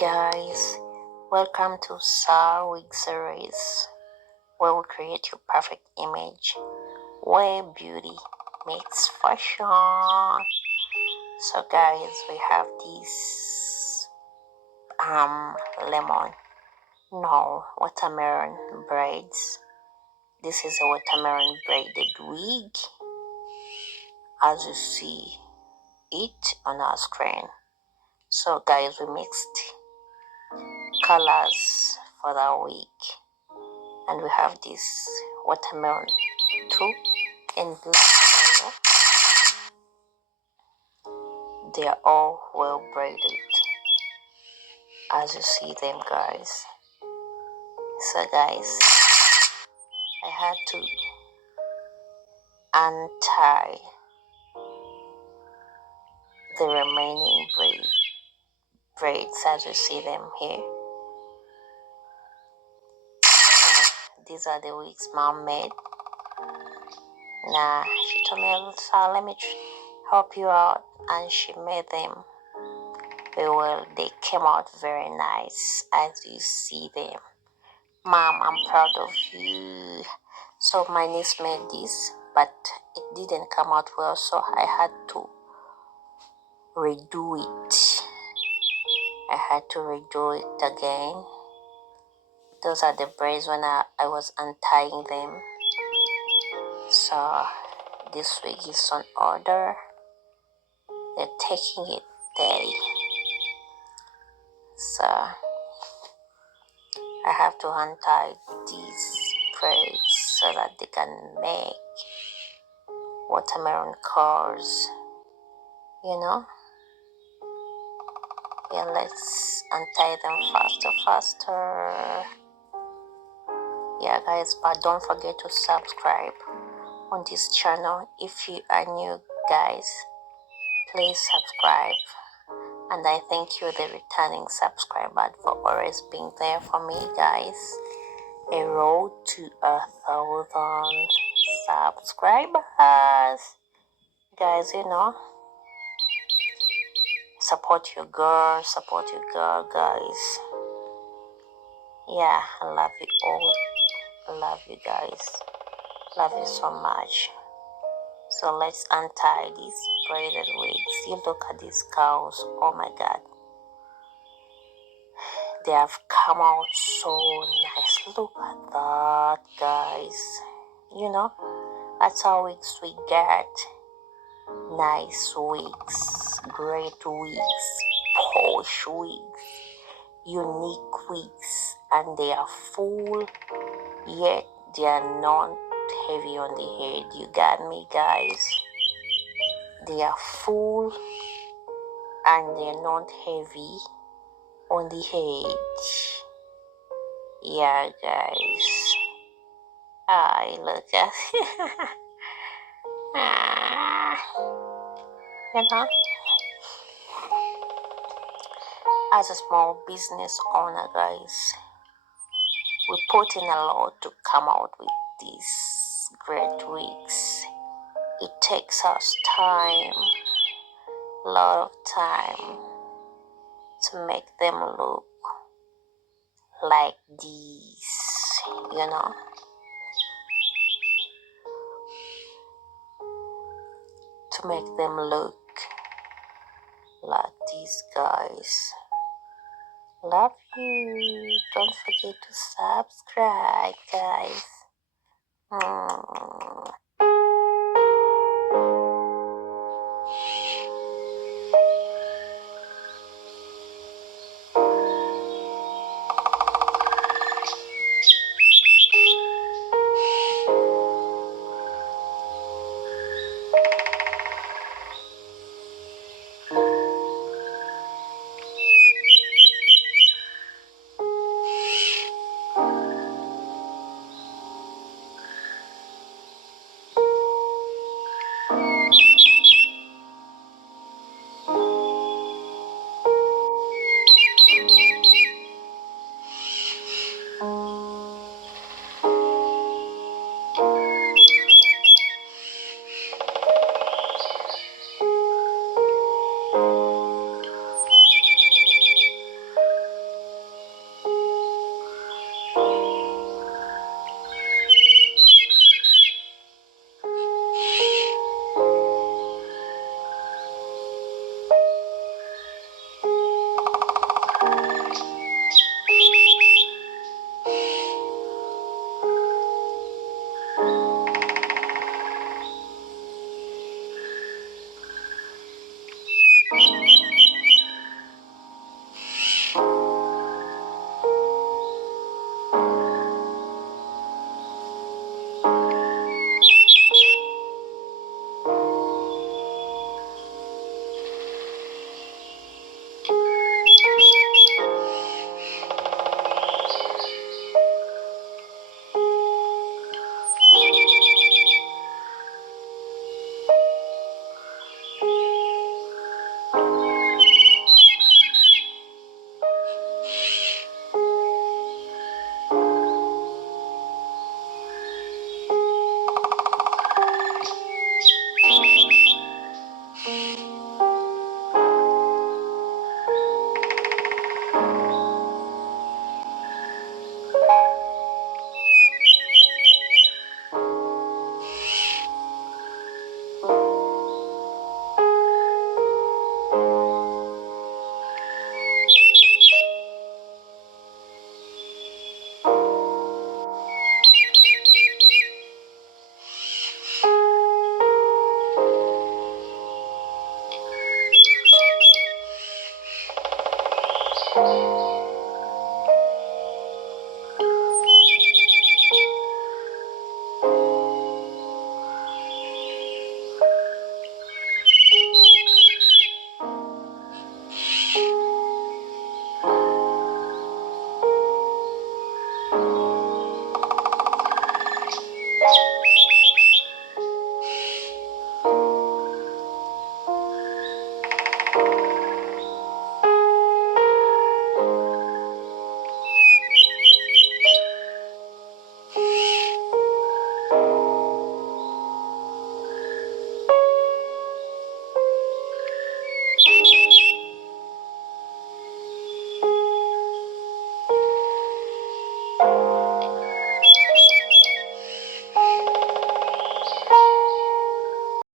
Guys, welcome to WIGS series, where we create your perfect image, where beauty meets fashion. So guys, we have this lemon, no, watermelon braids. This is a watermelon braided wig, as you see it on our screen. So guys, we mixed colors for the wig, and we have this watermelon too in black color. They are all well braided, as you see them, guys. So guys, I had to untie the remaining braids as you see them here. These are the wigs mom made. Nah, she told me, Elsa, let me help you out, and she made them very well. They came out very nice as you see them. Mom, I'm proud of you. So my niece made this, but it didn't come out well, so I had to redo it. Again. Those are the braids when I was untying them. So this wig is on order. They're taking it there. So I have to untie these braids so that they can make watermelon curls, Yeah, let's untie them faster. Yeah guys, but don't forget to subscribe on this channel. If you are new, guys, please subscribe, and I thank you, the returning subscriber, for always being there for me, guys. A road to 1,000 subscribers, guys. Support your girl, guys. Yeah, I love you all. I love you guys. Love you so much. So let's untie these braided wigs. You look at these cows. Oh my god. They have come out so nice. Look at that, guys. That's how wigs we get. Nice wigs, great wigs, posh wigs, unique wigs, and they are full, yet they are not heavy on the head. You got me, guys. They are full and they're not heavy on the head. Yeah, guys. Look at as a small business owner, guys, we put in a lot to come out with these great wigs. It takes us time, a lot of time, to make them look like these, to make them look like these, guys. Love you. Don't forget to subscribe, guys.